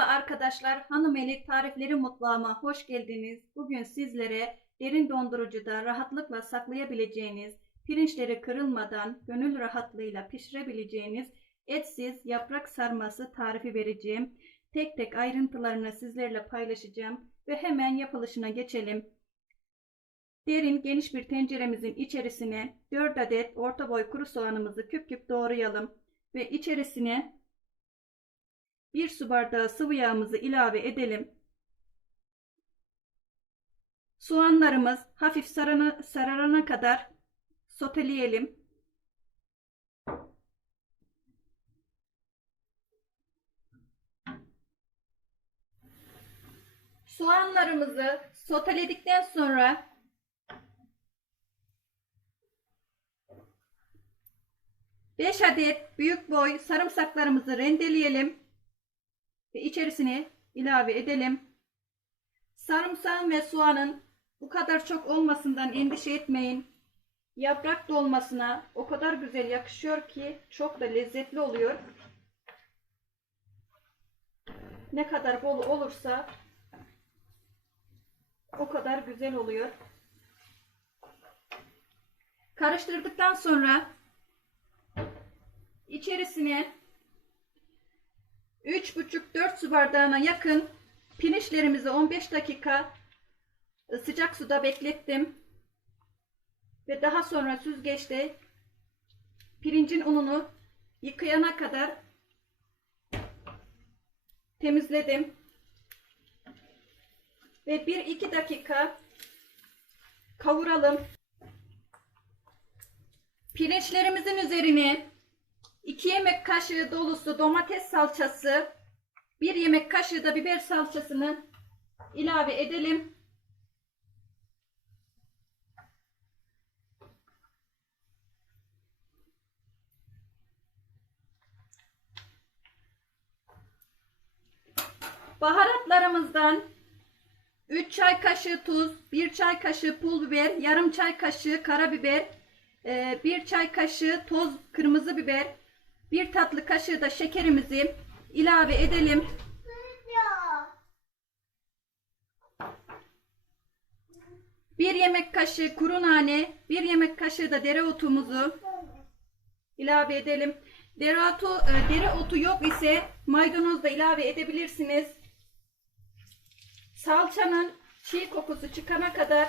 Merhaba arkadaşlar, Hanım Eli Tarifleri Mutfağıma hoş geldiniz. Bugün sizlere derin dondurucuda rahatlıkla saklayabileceğiniz, pirinçleri kırılmadan gönül rahatlığıyla pişirebileceğiniz etsiz yaprak sarması tarifi vereceğim. Tek tek ayrıntılarını sizlerle paylaşacağım ve hemen yapılışına geçelim. Derin geniş bir tenceremizin içerisine 4 adet orta boy kuru soğanımızı küp küp doğrayalım ve içerisine 1 su bardağı sıvı yağımızı ilave edelim. Soğanlarımız hafif sarana, sararana kadar soteleyelim. Soğanlarımızı soteledikten sonra Beş adet büyük boy sarımsaklarımızı rendeleyelim ve içerisine ilave edelim. Sarımsağın ve soğanın bu kadar çok olmasından endişe etmeyin. Yaprak dolmasına o kadar güzel yakışıyor ki çok da lezzetli oluyor. Ne kadar bol olursa o kadar güzel oluyor. Karıştırdıktan sonra içerisine 3,5-4 su bardağına yakın pirinçlerimizi 15 dakika sıcak suda beklettim. Ve daha sonra süzgeçte pirincin ununu yıkayana kadar temizledim. Ve 1-2 dakika kavuralım. Pirinçlerimizin üzerine 2 yemek kaşığı dolusu domates salçası, 1 yemek kaşığı da biber salçasını ilave edelim. Baharatlarımızdan 3 çay kaşığı tuz, 1 çay kaşığı pul biber, yarım çay kaşığı karabiber, 1 çay kaşığı toz kırmızı biber, bir tatlı kaşığı da şekerimizi ilave edelim. Bir yemek kaşığı kuru nane, bir yemek kaşığı da dereotumuzu ilave edelim. Dereotu, e, dereotu yok ise maydanoz da ilave edebilirsiniz. Salçanın çiğ kokusu çıkana kadar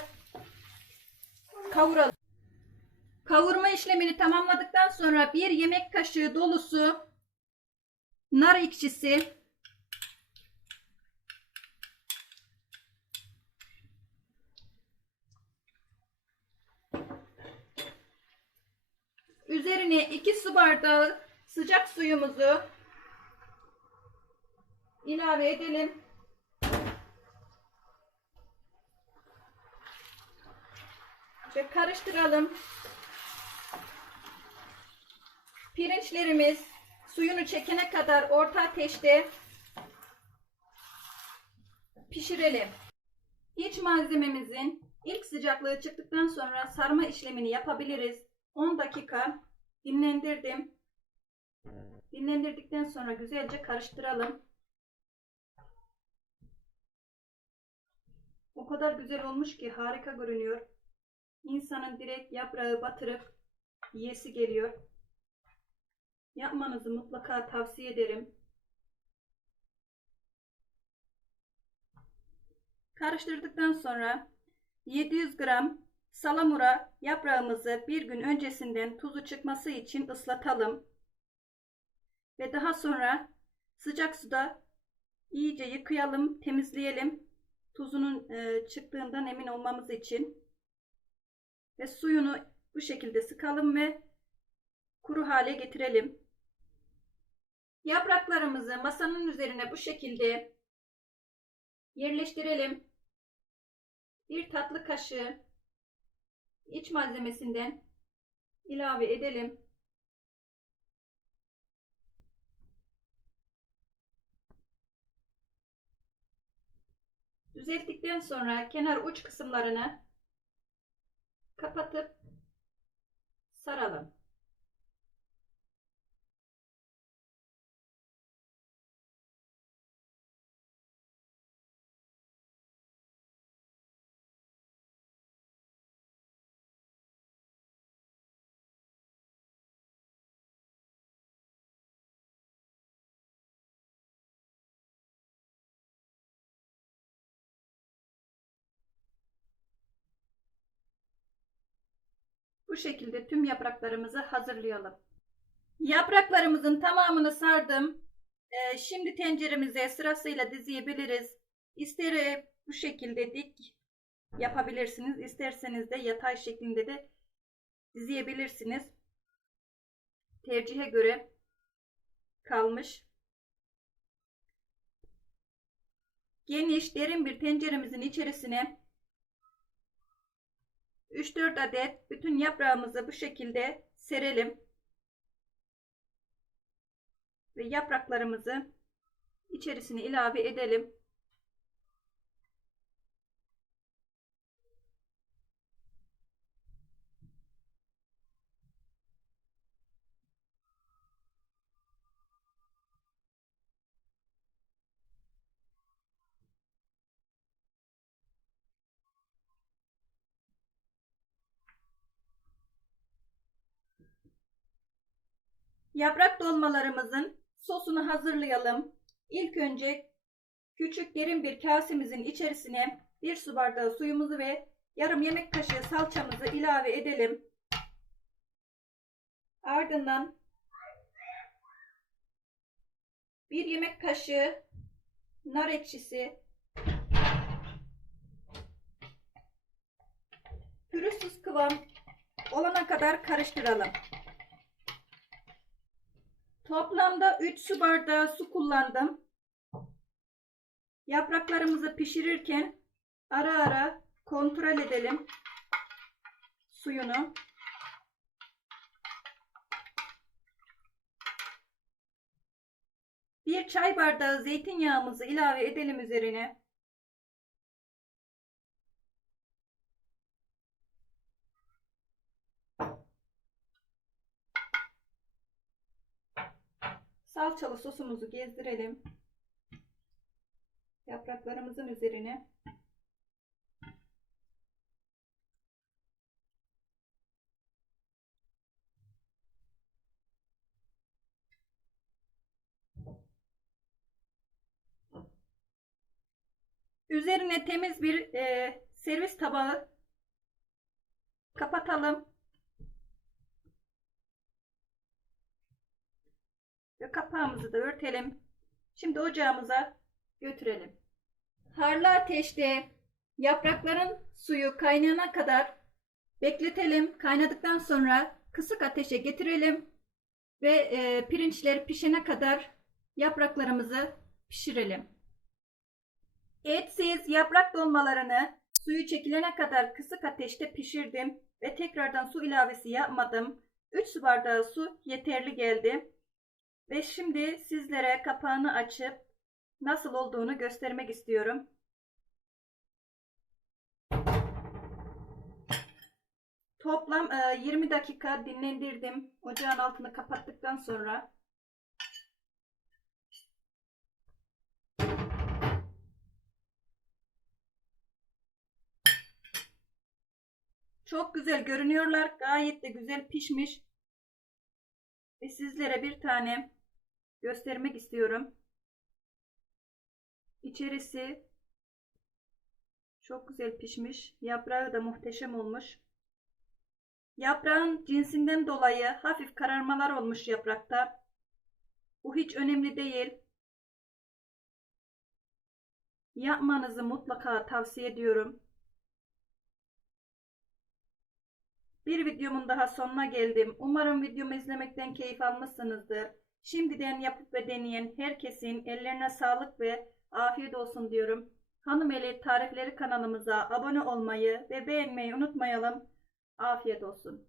kavuralım. Kavurma işlemini tamamladıktan sonra bir yemek kaşığı dolusu nar ekşisi üzerine 2 su bardağı sıcak suyumuzu ilave edelim. Ve karıştıralım. Pirinçlerimiz suyunu çekene kadar orta ateşte pişirelim. İç malzememizin ilk sıcaklığı çıktıktan sonra sarma işlemini yapabiliriz. 10 dakika dinlendirdim. Dinlendirdikten sonra güzelce karıştıralım. O kadar güzel olmuş ki harika görünüyor. İnsanın direkt yaprağı batırıp yiyesi geliyor. Yapmanızı mutlaka tavsiye ederim. Karıştırdıktan sonra 700 gram salamura yaprağımızı bir gün öncesinden tuzu çıkması için ıslatalım. Ve daha sonra sıcak suda iyice yıkayalım, temizleyelim. Tuzunun e, çıktığından emin olmamız için. Ve suyunu bu şekilde sıkalım ve kuru hale getirelim. Yapraklarımızı masanın üzerine bu şekilde yerleştirelim. Bir tatlı kaşığı iç malzemesinden ilave edelim. Düzelttikten sonra kenar uç kısımlarını kapatıp saralım. Bu şekilde tüm yapraklarımızı hazırlayalım. Yapraklarımızın tamamını sardım. Ee, şimdi tenceremize sırasıyla dizebiliriz. İster bu şekilde dik yapabilirsiniz. İsterseniz de yatay şeklinde de dizebilirsiniz. Tercihe göre kalmış. Geniş, derin bir tenceremizin içerisine 3-4 adet bütün yaprağımızı bu şekilde serelim. Ve yapraklarımızı içerisine ilave edelim. Yaprak dolmalarımızın sosunu hazırlayalım. İlk önce küçük derin bir kasemizin içerisine bir su bardağı suyumuzu ve yarım yemek kaşığı salçamızı ilave edelim. Ardından bir yemek kaşığı nar ekşisi, pürüzsüz kıvam olana kadar karıştıralım. Toplamda 3 su bardağı su kullandım. Yapraklarımızı pişirirken ara ara kontrol edelim suyunu. Bir çay bardağı zeytinyağımızı ilave edelim üzerine. Salçalı sosumuzu gezdirelim. Yapraklarımızın üzerine. Üzerine temiz bir e, servis tabağı kapatalım. Ve kapağımızı da örtelim. Şimdi ocağımıza götürelim. Harlı ateşte yaprakların suyu kaynayana kadar bekletelim. Kaynadıktan sonra kısık ateşe getirelim. Ve e, pirinçler pişene kadar yapraklarımızı pişirelim. Etsiz yaprak dolmalarını suyu çekilene kadar kısık ateşte pişirdim ve tekrardan su ilavesi yapmadım. 3 su bardağı su yeterli geldi. Ve şimdi sizlere kapağını açıp nasıl olduğunu göstermek istiyorum. Toplam 20 dakika dinlendirdim. Ocağın altını kapattıktan sonra Çok güzel görünüyorlar. Gayet de güzel pişmiş. Ve sizlere bir tane göstermek istiyorum. İçerisi çok güzel pişmiş. Yaprağı da muhteşem olmuş. Yaprağın cinsinden dolayı hafif kararmalar olmuş yaprakta. Bu hiç önemli değil. Yapmanızı mutlaka tavsiye ediyorum. Bir videomun daha sonuna geldim. Umarım videomu izlemekten keyif almışsınızdır. Şimdiden yapıp ve deneyen herkesin ellerine sağlık ve afiyet olsun diyorum. Hanım Eli Tarifleri kanalımıza abone olmayı ve beğenmeyi unutmayalım. Afiyet olsun.